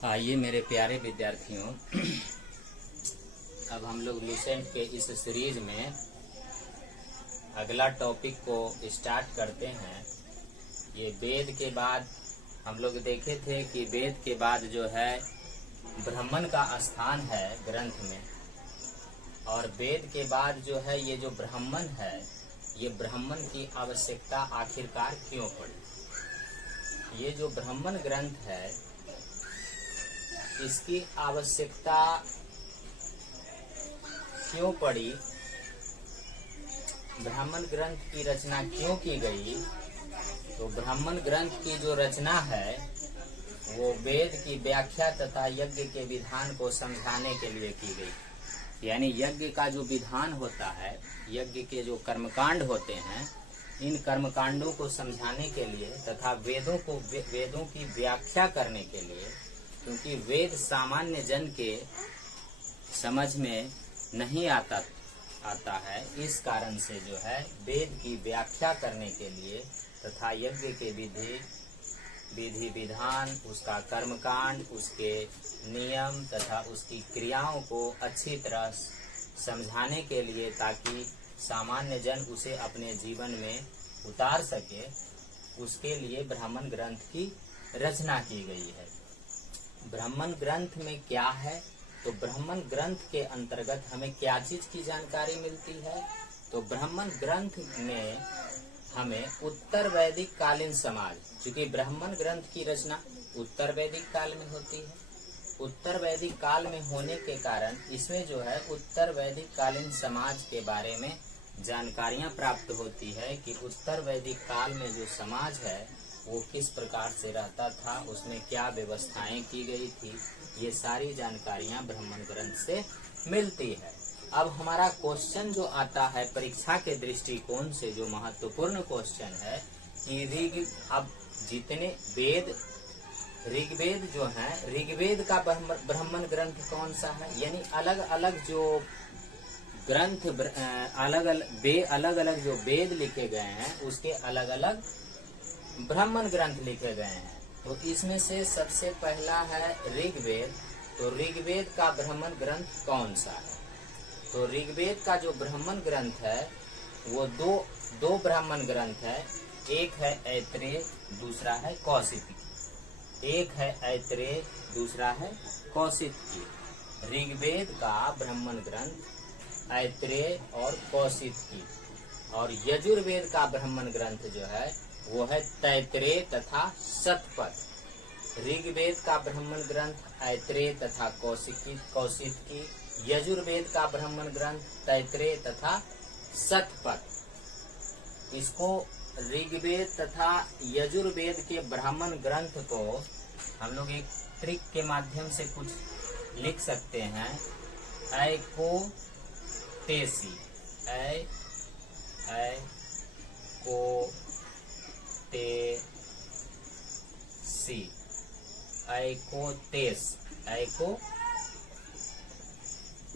आइए मेरे प्यारे विद्यार्थियों, अब हम लोग लुसेंट के इस सीरीज में अगला टॉपिक को स्टार्ट करते हैं। ये वेद के बाद हम लोग देखे थे कि वेद के बाद जो है ब्राह्मण का स्थान है ग्रंथ में, और वेद के बाद जो है ये जो ब्राह्मण है, ये ब्राह्मण की आवश्यकता आखिरकार क्यों पड़ी। ये जो ब्राह्मण ग्रंथ है इसकी आवश्यकता क्यों पड़ी, ब्राह्मण ग्रंथ की रचना क्यों की गई। तो ब्राह्मण ग्रंथ की जो रचना है वो वेद की व्याख्या तथा यज्ञ के विधान को समझाने के लिए की गई। यानी यज्ञ का जो विधान होता है, यज्ञ के जो कर्मकांड होते हैं, इन कर्मकांडों को समझाने के लिए तथा वेदों की व्याख्या करने के लिए, क्योंकि वेद सामान्य जन के समझ में नहीं आता है, इस कारण से जो है वेद की व्याख्या करने के लिए तथा यज्ञ के विधि विधान, उसका कर्मकांड, उसके नियम तथा उसकी क्रियाओं को अच्छी तरह समझाने के लिए, ताकि सामान्य जन उसे अपने जीवन में उतार सके, उसके लिए ब्राह्मण ग्रंथ की रचना की गई है। ब्राह्मण ग्रंथ में क्या है, तो ब्राह्मण ग्रंथ के अंतर्गत हमें क्या चीज की जानकारी मिलती है। तो ब्राह्मण ग्रंथ में हमें उत्तर वैदिक कालीन समाज, क्योंकि ब्राह्मण ग्रंथ की रचना उत्तर वैदिक काल में होती है, उत्तर वैदिक काल में होने के कारण इसमें जो है उत्तर वैदिक कालीन समाज के बारे में जानकारियां प्राप्त होती है कि उत्तर वैदिक काल में जो समाज है वो किस प्रकार से रहता था, उसमें क्या व्यवस्थाएं की गई थी, ये सारी जानकारियां ब्राह्मण ग्रंथ से मिलती है। अब हमारा क्वेश्चन जो आता है परीक्षा के दृष्टिकोण से, जो महत्वपूर्ण क्वेश्चन है कि अब जितने वेद, ऋग्वेद जो है, ऋग्वेद का ब्राह्मण ग्रंथ कौन सा है। यानी अलग अलग जो ग्रंथ, अलग अलग जो वेद लिखे गए हैं उसके अलग अलग ब्राह्मण ग्रंथ लिखे गए हैं। तो इसमें से सबसे पहला है ऋग्वेद। तो ऋग्वेद का ब्राह्मण ग्रंथ कौन सा है। तो ऋग्वेद का जो ब्राह्मण ग्रंथ है वो दो ब्राह्मण ग्रंथ है। एक है ऐत्रेय, दूसरा है कौशिकी। एक है ऐत्रेय, दूसरा है कौशिकी। ऋग्वेद का ब्राह्मण ग्रंथ ऐत्रेय और कौशिकी। और यजुर्वेद का ब्राह्मण ग्रंथ जो है वो है तैत्रेय तथा शतपथ। ऋग्वेद का ब्राह्मण ग्रंथ ऐत्रेय तथा कौशिकी। यजुर्वेद का ब्राह्मण ग्रंथ तैत्रेय तथा शतपथ। इसको ऋग्वेद तथा यजुर्वेद के ब्राह्मण ग्रंथ को हम लोग एक ट्रिक के माध्यम से कुछ लिख सकते हैं। ऐको तेसी,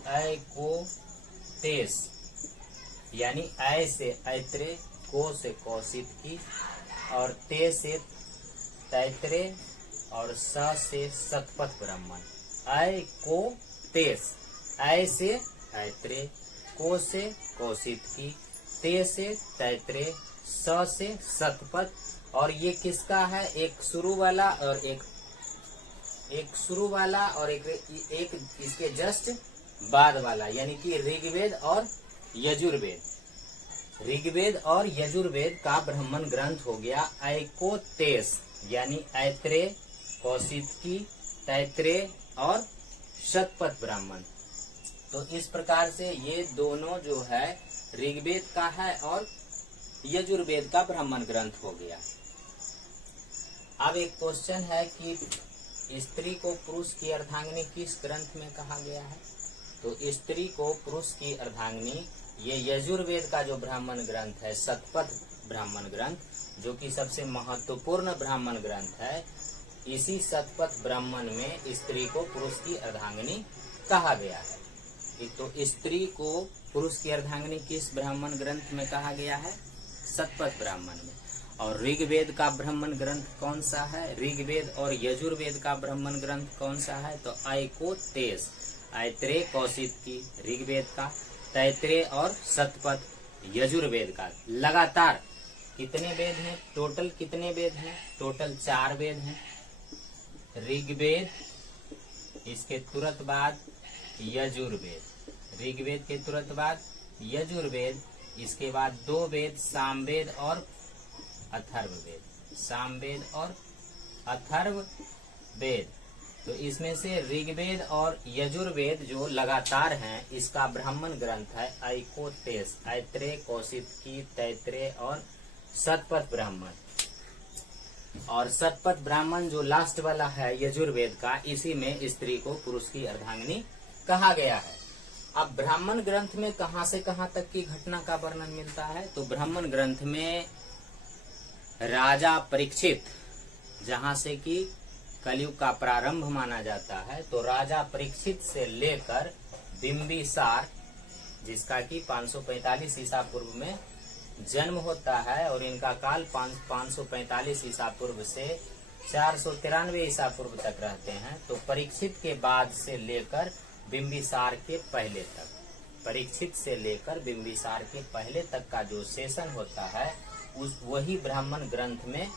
ऐकोतेस, यानी ऐ से ऐत्रेय, को से कौशिकी, और ते से तैत्रेय, और स से शतपथ ब्राह्मण। ऐकोतेस, ऐ से ऐत्रेय, को से कौशिकी, ते से तैत्रेय, स से शतपथ। और ये किसका है, एक शुरू वाला और एक इसके जस्ट बाद वाला, यानी कि ऋग्वेद और यजुर्वेद। ऋग्वेद और यजुर्वेद का ब्राह्मण ग्रंथ हो गया ऐकोतेस, यानी ऐत्रेय, कौशिकी, तैत्रेय और शतपथ ब्राह्मण। तो इस प्रकार से ये दोनों जो है ऋग्वेद का है और यजुर्वेद का ब्राह्मण ग्रंथ हो गया। अब एक क्वेश्चन है कि स्त्री को पुरुष की अर्धांगिनी किस ग्रंथ में कहा गया है। तो स्त्री को पुरुष की अर्धांगिनी ये यजुर्वेद का जो ब्राह्मण ग्रंथ है, शतपथ ब्राह्मण ग्रंथ, जो कि सबसे महत्वपूर्ण ब्राह्मण ग्रंथ है, इसी शतपथ ब्राह्मण में स्त्री को पुरुष की अर्धांगिनी कहा गया है। तो स्त्री को पुरुष की अर्धांगिनी किस ब्राह्मण ग्रंथ में कहा गया है, शतपथ ब्राह्मण में। और ऋग्वेद का ब्राह्मण ग्रंथ कौन सा है? ऋग्वेद और यजुर्वेद का ब्राह्मण ग्रंथ कौन सा है? तो ऐकोतेस, ऐत्रेय कौशिक की ऋग्वेद का, तैत्रेय और शतपथ यजुर्वेद का। लगातार कितने वेद हैं? टोटल कितने वेद हैं? टोटल 4 वेद हैं। ऋग्वेद, इसके तुरंत बाद यजुर्वेद, ऋग्वेद के तुरंत बाद यजुर्वेद, इसके बाद 2 वेद सामवेद और अथर्ववेद, सामवेद और अथर्ववेद। तो इसमें से ऋग्वेद और यजुर्वेद जो लगातार हैं, इसका ब्राह्मण ग्रंथ है ऐकोतेस, ऐत्रेय कौशिकी, तैत्रेय और शतपथ ब्राह्मण। और शतपथ ब्राह्मण जो लास्ट वाला है यजुर्वेद का, इसी में स्त्री को पुरुष की अर्धांगिनी कहा गया है। अब ब्राह्मण ग्रंथ में कहां से कहां तक की घटना का वर्णन मिलता है? तो ब्राह्मण ग्रंथ में राजा परीक्षित, जहां से कि कलयुग का प्रारंभ माना जाता है, तो राजा परीक्षित से लेकर बिंबिसार, जिसका कि 545 ईसा पूर्व में जन्म होता है और इनका काल 545 ईसा पूर्व से 493 ईसा पूर्व तक रहते हैं। तो परीक्षित के बाद से लेकर बिंबिसार के पहले तक, परीक्षित से लेकर बिंबिसार के पहले तक का जो सेशन होता है, उस वही ब्राह्मण ग्रंथ में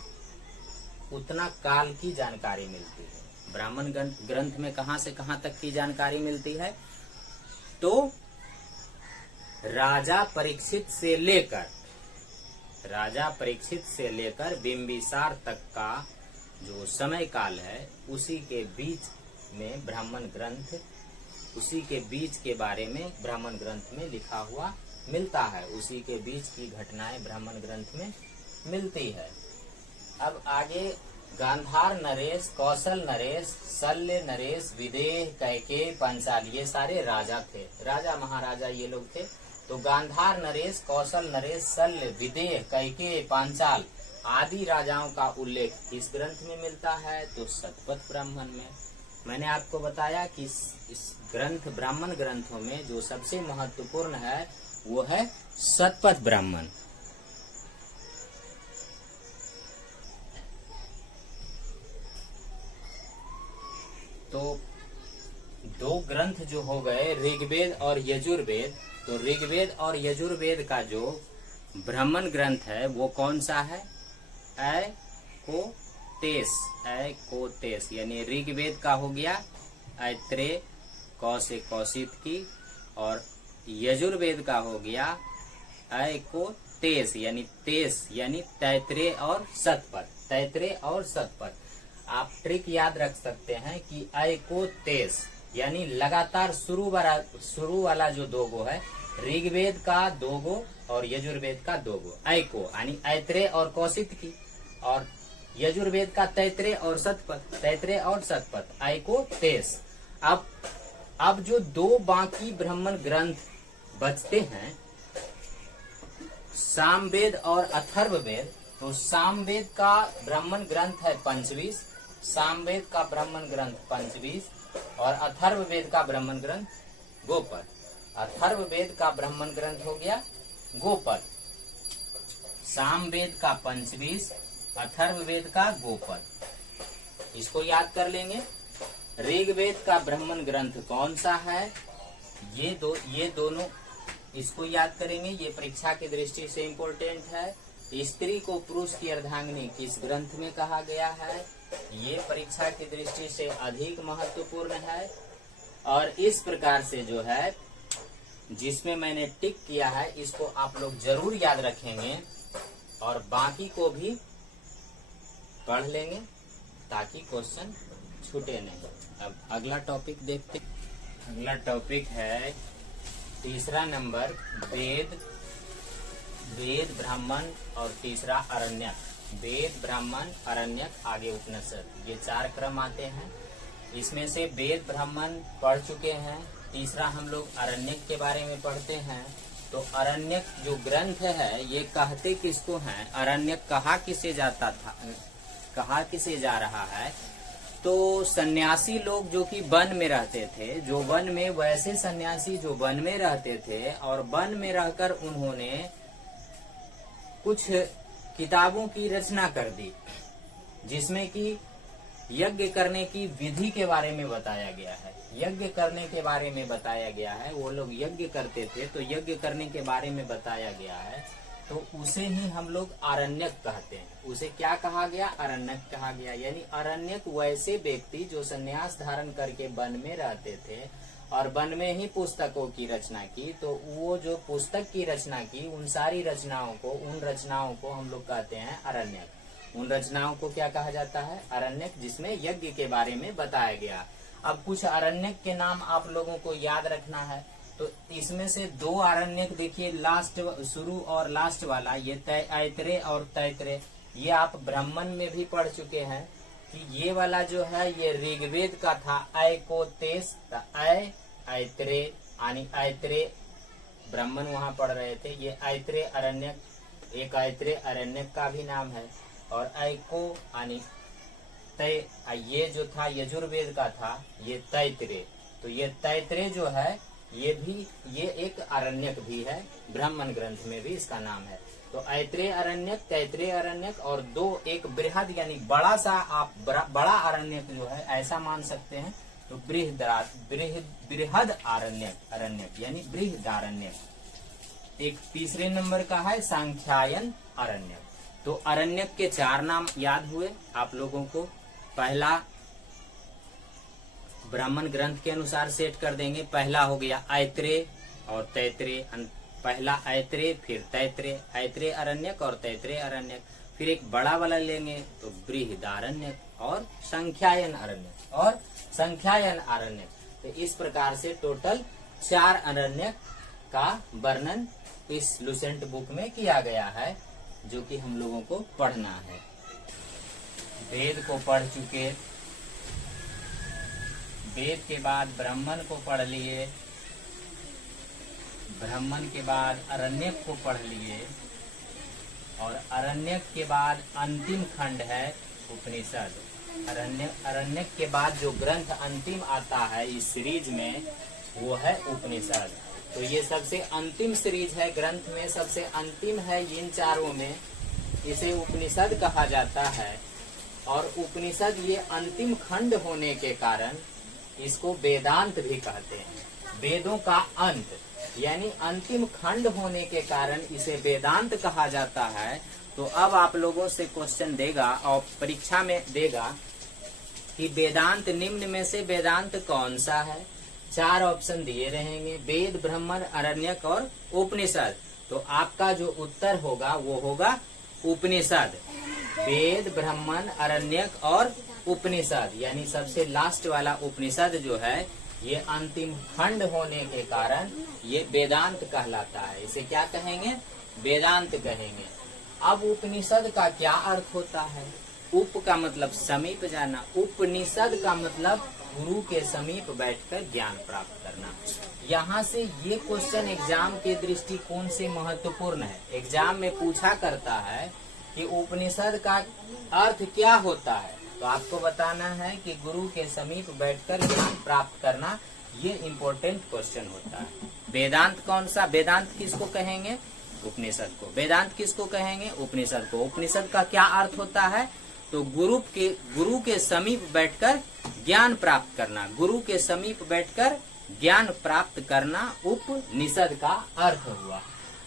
उतना काल की जानकारी मिलती है। ब्राह्मण ग्रंथ में कहां से कहां तक की जानकारी मिलती है? तो राजा परीक्षित से लेकर बिंबिसार तक का जो समय काल है, उसी के बीच में ब्राह्मण ग्रंथ, उसी के बीच के बारे में ब्राह्मण ग्रंथ में लिखा हुआ मिलता है। उसी के बीच की घटनाएं ब्राह्मण ग्रंथ में मिलती है। अब आगे गांधार नरेश, कौशल नरेश, शल्य नरेश, विदेह, कैकेयी, पांचाल, ये सारे राजा थे, राजा महाराजा ये लोग थे। तो गांधार नरेश, कौशल नरेश, शल्य, विदेह, कैकेयी, पांचाल आदि राजाओं का उल्लेख इस ग्रंथ में मिलता है, तो शतपथ ब्राह्मण में। मैंने आपको बताया कि इस ग्रंथ, ब्राह्मण ग्रंथों में जो सबसे महत्वपूर्ण है वो है शतपथ ब्राह्मण। तो 2 ग्रंथ जो हो गए ऋग्वेद और यजुर्वेद, तो ऋग्वेद और यजुर्वेद का जो ब्राह्मण ग्रंथ है वो कौन सा है? ऐकोतेस, यानी ऋग्वेद का हो गया ऐत्रेय कौशिक की, और यजुर्वेद का हो गया ऐकोतेस यानी तेस, यानी तैत्रेय और शतपथ, तैत्रेय और शतपथ। आप ट्रिक याद रख सकते हैं कि ऐकोतेस यानी लगातार शुरू वाला जो 2 गो है, ऋग्वेद का 2 गो और यजुर्वेद का 2 गो, ऐको यानी ऐत्रेय और कौशिक की, और यजुर्वेद का तैत्रेय और शतपथ, ऐकोतेस। अब जो 2 बाकी ब्राह्मण ग्रंथ बचते हैं, सामवेद और अथर्ववेद, तो सामवेद का ब्राह्मण ग्रंथ है 25, सामवेद का ब्राह्मण ग्रंथ 25 और अथर्ववेद का ब्राह्मण ग्रंथ गोपद। अथर्ववेद का ब्राह्मण ग्रंथ हो गया गोपद, सामवेद का 25, अथर्ववेद का गोपद। इसको याद कर लेंगे। ऋग्वेद का ब्राह्मण ग्रंथ कौन सा है? ये दोनों इसको याद करेंगे, ये परीक्षा की दृष्टि से इम्पोर्टेंट है। स्त्री को पुरुष की अर्धांगिनी किस ग्रंथ में कहा गया है? ये परीक्षा की दृष्टि से अधिक महत्वपूर्ण है। और इस प्रकार से जो है, जिसमें मैंने टिक किया है, इसको आप लोग जरूर याद रखेंगे और बाकी को भी पढ़ लेंगे ताकि क्वेश्चन छूटे नहीं। अब अगला टॉपिक देखते। अगला टॉपिक है 3रा नंबर, वेद ब्राह्मण और 3रा अरण्यक। वेद, ब्राह्मण, अरण्यक, आगे उपनिषद, ये 4 क्रम आते हैं। इसमें से वेद ब्राह्मण पढ़ चुके हैं, 3रा हम लोग अरण्यक के बारे में पढ़ते हैं। तो अरण्यक जो ग्रंथ है, ये कहते किसको हैं? अरण्यक कहा किसे जाता था, कहा किसे जा रहा है? तो सन्यासी लोग जो कि वन में रहते थे, जो वन में, वैसे सन्यासी जो वन में रहते थे और वन में रहकर उन्होंने कुछ किताबों की रचना कर दी, जिसमें कि यज्ञ करने की विधि के बारे में बताया गया है। यज्ञ करने के बारे में बताया गया है, वो लोग यज्ञ करते थे तो यज्ञ करने के बारे में बताया गया है, तो उसे ही हम लोग आरण्यक कहते हैं। उसे क्या कहा गया? अरण्यक कहा गया। यानी अरण्यक वैसे व्यक्ति जो संन्यास धारण करके वन में रहते थे और वन में ही पुस्तकों की रचना की, तो वो जो पुस्तक की रचना की, उन सारी रचनाओं को, उन रचनाओं को हम लोग कहते हैं अरण्यक। उन रचनाओं को क्या कहा जाता है? अरण्यक, जिसमें यज्ञ के बारे में बताया गया। अब कुछ अरण्यक के नाम आप लोगों को याद रखना है, तो इसमें से दो अरण्यक देखिए, लास्ट शुरू और लास्ट वाला, ये ऐतरेय और तैतरेय, ये आप ब्राह्मण में भी पढ़ चुके हैं कि ये वाला जो है ये ऋग्वेद का था, ऐ को तेस, ऐतरेय यानी ऐतरेय ब्राह्मण वहां पढ़ रहे थे। ये ऐतरेय अरण्यक, एक ऐतरेय अरण्यक का भी नाम है। और ऐको यानी तय, ये जो था यजुर्वेद का था, ये तैतरेय। तो ये तैतरेय जो है ये एक अरण्यक भी है, ब्राह्मण ग्रंथ में भी इसका नाम है। तो ऐतरेय अरण्यक, तैतरेय अरण्यक और दो, एक बृहद यानी बड़ा सा, आप बड़ा अरण्यक जो है ऐसा मान सकते हैं, तो बृहद अरण्यक यानी बृहदारण्यक। एक तीसरे नंबर का है सांख्यायन अरण्यक। तो अरण्यक के 4 नाम याद हुए आप लोगों को। पहला ब्राह्मण ग्रंथ के अनुसार सेट कर देंगे, पहला हो गया ऐतरेय और तैतरेय। पहला ऐतरेय, फिर तैतरेय, ऐतरेय अरण्यक और तैतरेय अरण्यक। फिर एक बड़ा वाला लेंगे तो बृहदारण्यक और संख्यायन अरण्यक तो इस प्रकार से टोटल 4 अरण्यक का वर्णन इस लुसेंट बुक में किया गया है, जो कि हम लोगों को पढ़ना है। वेद को पढ़ चुके, वेद के बाद ब्राह्मण को पढ़ लिए, ब्राह्मण के बाद अरण्यक को पढ़ लिए, और अरण्यक के बाद अंतिम खंड है उपनिषद। अरण्यक के बाद जो ग्रंथ अंतिम आता है इस सीरीज में, वो है उपनिषद। तो ये सबसे अंतिम सीरीज है, ग्रंथ में सबसे अंतिम है इन चारों में, इसे उपनिषद कहा जाता है। और उपनिषद ये अंतिम खंड होने के कारण इसको वेदांत भी कहते हैं। वेदों का अंत यानी अंतिम खंड होने के कारण इसे वेदांत कहा जाता है। तो अब आप लोगों से क्वेश्चन देगा और परीक्षा में देगा कि वेदांत निम्न में से वेदांत कौन सा है? 4 ऑप्शन दिए रहेंगे, वेद, ब्राह्मण, अरण्यक और उपनिषद। तो आपका जो उत्तर होगा वो होगा उपनिषद। वेद, ब्राह्मण, अरण्यक और उपनिषद, यानी सबसे लास्ट वाला उपनिषद जो है ये अंतिम खंड होने के कारण ये वेदांत कहलाता है। इसे क्या कहेंगे? वेदांत कहेंगे। अब उपनिषद का क्या अर्थ होता है? उप का मतलब समीप जाना, उपनिषद का मतलब गुरु के समीप बैठकर ज्ञान प्राप्त करना। यहाँ से ये क्वेश्चन एग्जाम के दृष्टिकोण से महत्वपूर्ण है। एग्जाम में पूछा करता है कि उपनिषद का अर्थ क्या होता है, तो आपको बताना है कि गुरु के समीप बैठकर ज्ञान प्राप्त करना, ये इम्पोर्टेंट क्वेश्चन होता है। वेदांत कौन सा? वेदांत किसको कहेंगे? उपनिषद को। वेदांत किसको कहेंगे? उपनिषद को। उपनिषद का क्या अर्थ होता है? तो गुरु के समीप बैठकर ज्ञान प्राप्त करना, गुरु के समीप बैठकर ज्ञान प्राप्त करना उपनिषद का अर्थ हुआ।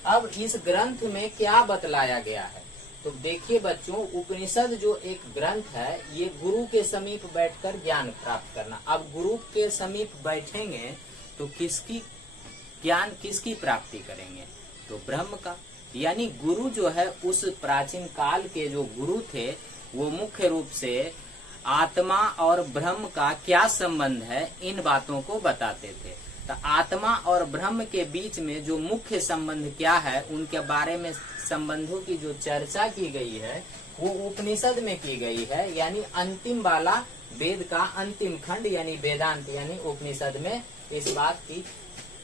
अब इस ग्रंथ में क्या बतलाया गया है? तो देखिए बच्चों, उपनिषद जो एक ग्रंथ है ये गुरु के समीप बैठकर ज्ञान प्राप्त करना। अब गुरु के समीप बैठेंगे तो ज्ञान किसकी प्राप्ति करेंगे? तो ब्रह्म का। यानी गुरु जो है उस प्राचीन काल के जो गुरु थे वो मुख्य रूप से आत्मा और ब्रह्म का क्या संबंध है इन बातों को बताते थे। तो आत्मा और ब्रह्म के बीच में जो मुख्य संबंध क्या है उनके बारे में संबंधों की जो चर्चा की गई है वो उपनिषद में की गई है। यानी अंतिम वाला वेद का अंतिम खंड यानी वेदांत यानी उपनिषद में इस बात की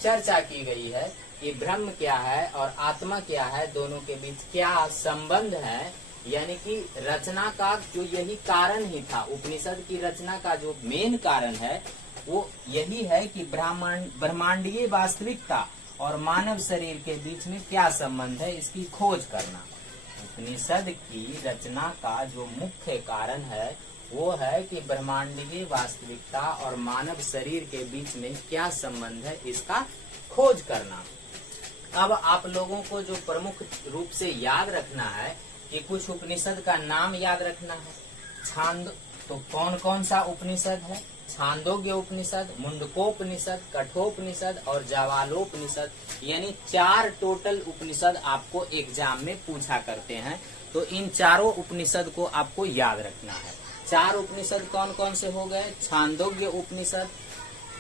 चर्चा की गई है कि ब्रह्म क्या है और आत्मा क्या है, दोनों के बीच क्या संबंध है। यानी कि रचना का जो यही कारण ही था, उपनिषद की रचना का जो मेन कारण है वो यही है कि ब्रह्मांडीय वास्तविकता और मानव शरीर के बीच में क्या संबंध है, इसकी खोज करना। उपनिषद की रचना का जो मुख्य कारण है वो है कि ब्रह्मांडीय वास्तविकता और मानव शरीर के बीच में क्या संबंध है इसका खोज करना। अब आप लोगों को जो प्रमुख रूप से याद रखना है कि कुछ उपनिषद का नाम याद रखना है। छांद तो कौन कौन सा उपनिषद है? छांदोग्य उपनिषद, मुंडकोपनिषद, कठोपनिषद और जावालोपनिषद, यानी 4 टोटल उपनिषद आपको एग्जाम में पूछा करते हैं। तो इन चारों उपनिषद को आपको याद रखना है। 4 उपनिषद कौन कौन से हो गए? छांदोग्य उपनिषद,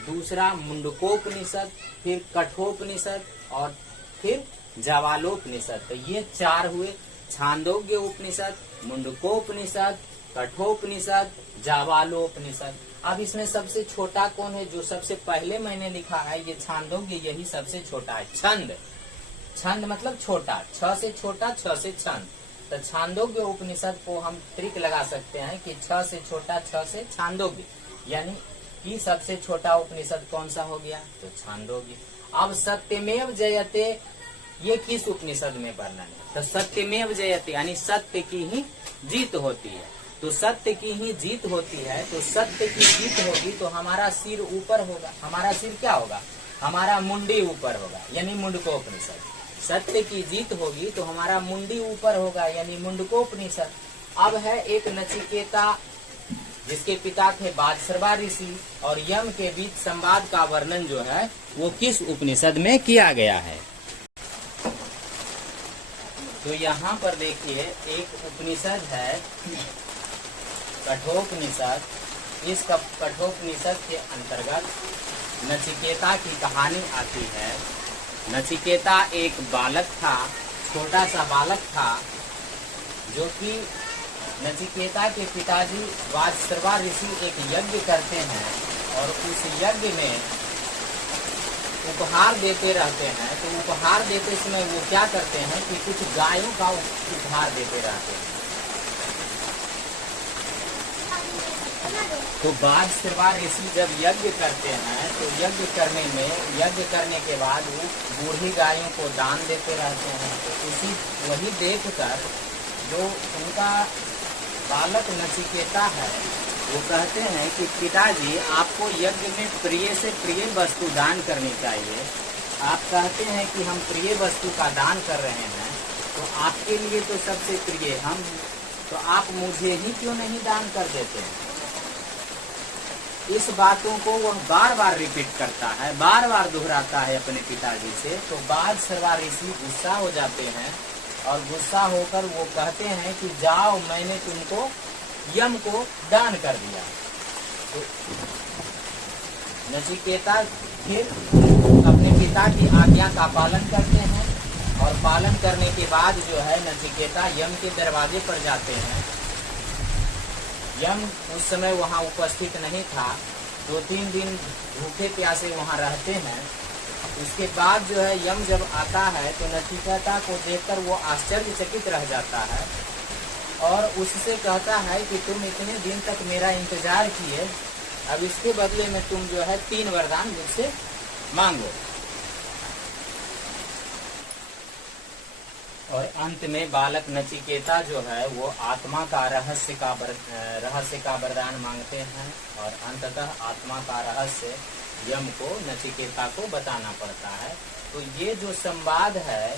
दूसरा मुंडकोपनिषद, फिर कठोपनिषद और फिर जावालोपनिषद। तो ये 4 हुए, छांदोग्य उपनिषद, मुंडकोपनिषद, कठोपनिषद, जावालोपनिषद। अब इसमें सबसे छोटा कौन है? जो सबसे पहले मैंने लिखा है ये छांदोग्य, यही सबसे छोटा है। छंद, छंद मतलब छोटा, 6 से छोटा, 6 से छंद। तो छांदोग्य उपनिषद को हम ट्रिक लगा सकते हैं कि 6 से छोटा, 6 से छांदोग्य, यानी कि सबसे छोटा उपनिषद कौन सा हो गया? तो छांदोग्य। अब सत्यमेव जयते ये किस उपनिषद में वर्णन है? तो सत्यमेव जयते यानी सत्य की ही जीत होती है। तो सत्य की ही जीत होती है, तो सत्य की जीत होगी तो हमारा सिर ऊपर होगा। हमारा सिर क्या होगा? हमारा मुंडी ऊपर होगा, यानी मुंडकोपनिषद। सत्य की जीत होगी तो हमारा मुंडी ऊपर होगा, यानी मुंडकोपनिषद। अब है एक नचिकेता, जिसके पिता थे बादशर्वा ऋषि और यम के बीच संवाद का वर्णन जो है वो किस उपनिषद में किया गया है? तो यहाँ पर देखिए एक उपनिषद है कठोपनिषद। इस कठोपनिषद के अंतर्गत नचिकेता की कहानी आती है। नचिकेता एक बालक था, छोटा सा बालक था, जो कि नचिकेता के पिताजी बादशर्वा ऋषि एक यज्ञ करते हैं और उस यज्ञ में उपहार देते रहते हैं। तो उपहार देते समय वो क्या करते हैं कि कुछ गायों का उपहार देते रहते हैं। तो बादशर्वा ऋषि जब यज्ञ करते हैं तो यज्ञ करने के बाद वो बूढ़ी गायों को दान देते रहते हैं। तो वही देखकर जो उनका बालक नचिकेता है वो कहते हैं कि पिताजी आपको यज्ञ में प्रिय से प्रिय वस्तु दान करनी चाहिए। आप कहते हैं कि हम प्रिय वस्तु का दान कर रहे हैं, तो आपके लिए तो सबसे प्रिय हम, तो आप मुझे ही क्यों नहीं दान कर देते हैं? इस बातों को वह बार बार रिपीट करता है, बार बार दोहराता है अपने पिताजी से। तो बादशर्वा ऋषि गुस्सा हो जाते हैं और गुस्सा होकर वो कहते हैं कि जाओ, मैंने तुमको यम को दान कर दिया। तो नचिकेता फिर अपने पिता की आज्ञा का पालन करते हैं और पालन करने के बाद जो है नचिकेता यम के दरवाजे पर जाते हैं। यम उस समय वहाँ उपस्थित नहीं था। 2-3 दिन भूखे प्यासे वहाँ रहते हैं। उसके बाद जो है यम जब आता है तो नचिकेता को देखकर वो आश्चर्यचकित रह जाता है और उससे कहता है कि तुम इतने दिन तक मेरा इंतजार किए, अब इसके बदले में तुम जो है 3 वरदान मुझसे मांगो। और अंत में बालक नचिकेता जो है वो आत्मा का रहस्य का वरदान मांगते हैं और अंततः आत्मा का रहस्य यम को नचिकेता को बताना पड़ता है। तो ये जो संवाद है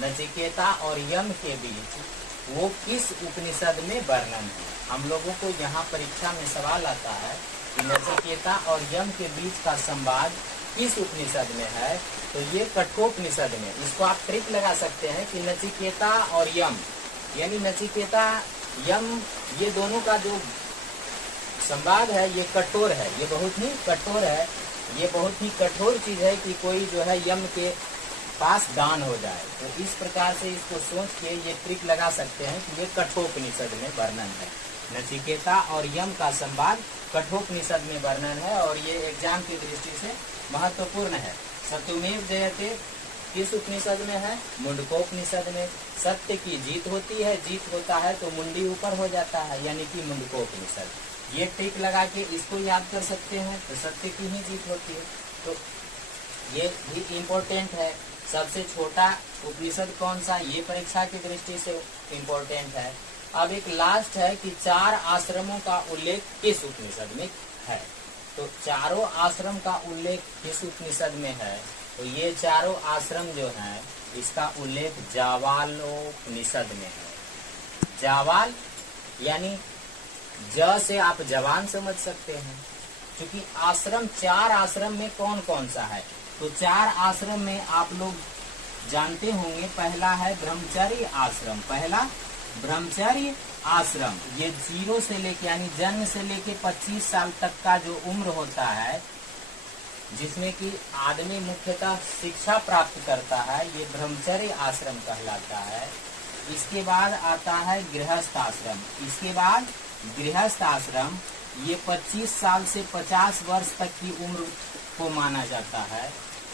नचिकेता और यम के बीच वो किस उपनिषद में वर्णन है? हम लोगों को यहाँ परीक्षा में सवाल आता है कि नचिकेता और यम के बीच का संवाद किस उपनिषद में है? तो ये कठोपनिषद में। इसको आप ट्रिक लगा सकते हैं कि नचिकेता और यम, यानी नचिकेता यम, ये दोनों का जो संवाद है ये कठोर है, ये बहुत ही कठोर है। ये बहुत ही कठोर चीज है कि कोई जो है यम के पास दान हो जाए। तो इस प्रकार से इसको सोच के ये ट्रिक लगा सकते हैं कि ये कठोपनिषद में वर्णन है। नचिकेता और यम का संवाद कठोपनिषद में वर्णन है और ये एग्जाम की दृष्टि से महत्वपूर्ण है। सत्यमेव जयते किस उपनिषद में है? मुंडकोपनिषद में। सत्य की जीत होती है, जीत होता है तो मुंडी ऊपर हो जाता है, यानी कि मुंडकोपनिषद। ये ट्रिक लगा के इसको याद कर सकते हैं। तो सत्य की ही जीत होती है। तो ये भी इम्पोर्टेंट है। सबसे छोटा उपनिषद कौन सा, ये परीक्षा की दृष्टि से इम्पोर्टेंट है। अब एक लास्ट है कि 4 आश्रमों का उल्लेख किस उपनिषद में है। तो चारों आश्रम का उल्लेख किस उपनिषद में है, तो ये चारों आश्रम जो है इसका उल्लेख जावालोपनिषद में है। जावाल यानी ज से आप जवान समझ सकते हैं, क्योंकि आश्रम 4 आश्रम में कौन कौन सा है। तो 4 आश्रम में आप लोग जानते होंगे, पहला है ब्रह्मचर्य आश्रम। पहला ब्रह्मचर्य आश्रम, ये 0 से लेके यानी जन्म से लेके 25 साल तक का जो उम्र होता है, जिसमें कि आदमी मुख्यतः शिक्षा प्राप्त करता है, ये ब्रह्मचर्य आश्रम कहलाता है। इसके बाद आता है गृहस्थ आश्रम। इसके बाद गृहस्थ आश्रम, ये 25 साल से 50 वर्ष तक की उम्र को माना जाता है।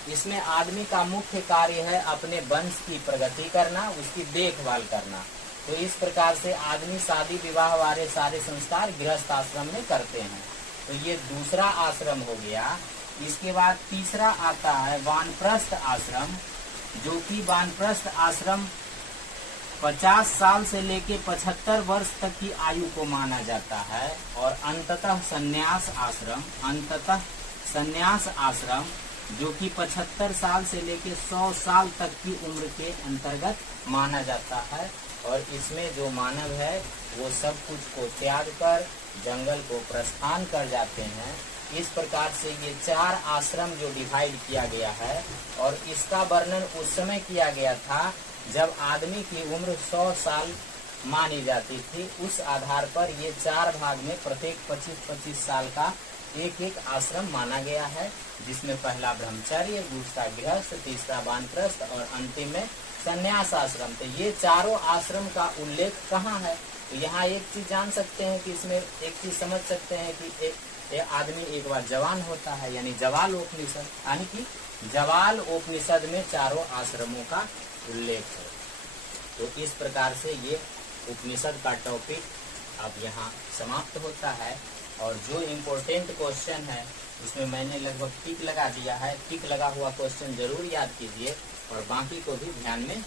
इसमें आदमी का मुख्य कार्य है अपने वंश की प्रगति करना, उसकी देखभाल करना। तो इस प्रकार से आदमी शादी विवाह वाले सारे संस्कार गृहस्थ आश्रम में करते हैं। तो ये दूसरा आश्रम हो गया। इसके बाद तीसरा आता है वानप्रस्थ आश्रम, जो कि वानप्रस्थ आश्रम 50 साल से लेके 75 वर्ष तक की आयु को माना जाता है। और अंततः संन्यास आश्रम, अंततः संन्यास आश्रम, जो कि 75 साल से लेके 100 साल तक की उम्र के अंतर्गत माना जाता है। और इसमें जो मानव है वो सब कुछ को त्याग कर जंगल को प्रस्थान कर जाते हैं। इस प्रकार से ये 4 आश्रम जो डिवाइड किया गया है, और इसका वर्णन उस समय किया गया था जब आदमी की उम्र 100 साल मानी जाती थी। उस आधार पर ये 4 भाग में प्रत्येक 25-25 साल का एक एक आश्रम माना गया है, जिसमें पहला ब्रह्मचर्य, दूसरा गृहस्थ, तीसरा वानप्रस्थ और अंतिम में संन्यास आश्रम। तो ये चारों आश्रम का उल्लेख कहाँ है, तो यहाँ एक चीज जान सकते हैं कि इसमें एक चीज समझ सकते हैं कि एक आदमी एक बार जवान होता है, यानी जवाल उपनिषद, यानी कि जवाल उपनिषद में चारों आश्रमों का उल्लेख है। तो इस प्रकार से ये उपनिषद का टॉपिक अब यहाँ समाप्त होता है। और जो इम्पोर्टेंट क्वेश्चन है उसमें मैंने लगभग टिक लगा दिया है। टिक लगा हुआ क्वेश्चन जरूर याद कीजिए और बाकी को भी ध्यान में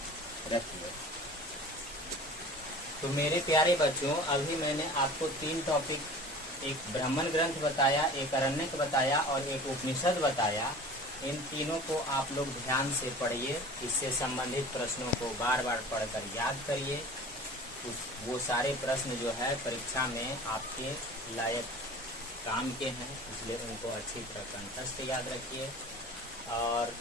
रखिए। तो मेरे प्यारे बच्चों, अभी मैंने आपको 3 टॉपिक, एक ब्राह्मण ग्रंथ बताया, एक अरण्यक बताया और एक उपनिषद बताया। इन तीनों को आप लोग ध्यान से पढ़िए। इससे संबंधित प्रश्नों को बार बार पढ़कर याद करिए। वो सारे प्रश्न जो है परीक्षा में आपके लायक काम के हैं, इसलिए उनको अच्छी तरह कंठस्थ याद रखिए। और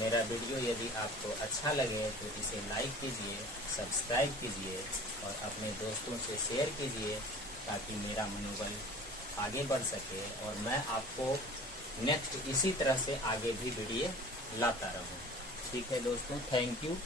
मेरा वीडियो यदि आपको अच्छा लगे तो इसे लाइक कीजिए, सब्सक्राइब कीजिए और अपने दोस्तों से शेयर कीजिए, ताकि मेरा मनोबल आगे बढ़ सके और मैं आपको नेक्स्ट इसी तरह से आगे भी वीडियो लाता रहूं। ठीक है दोस्तों, थैंक यू।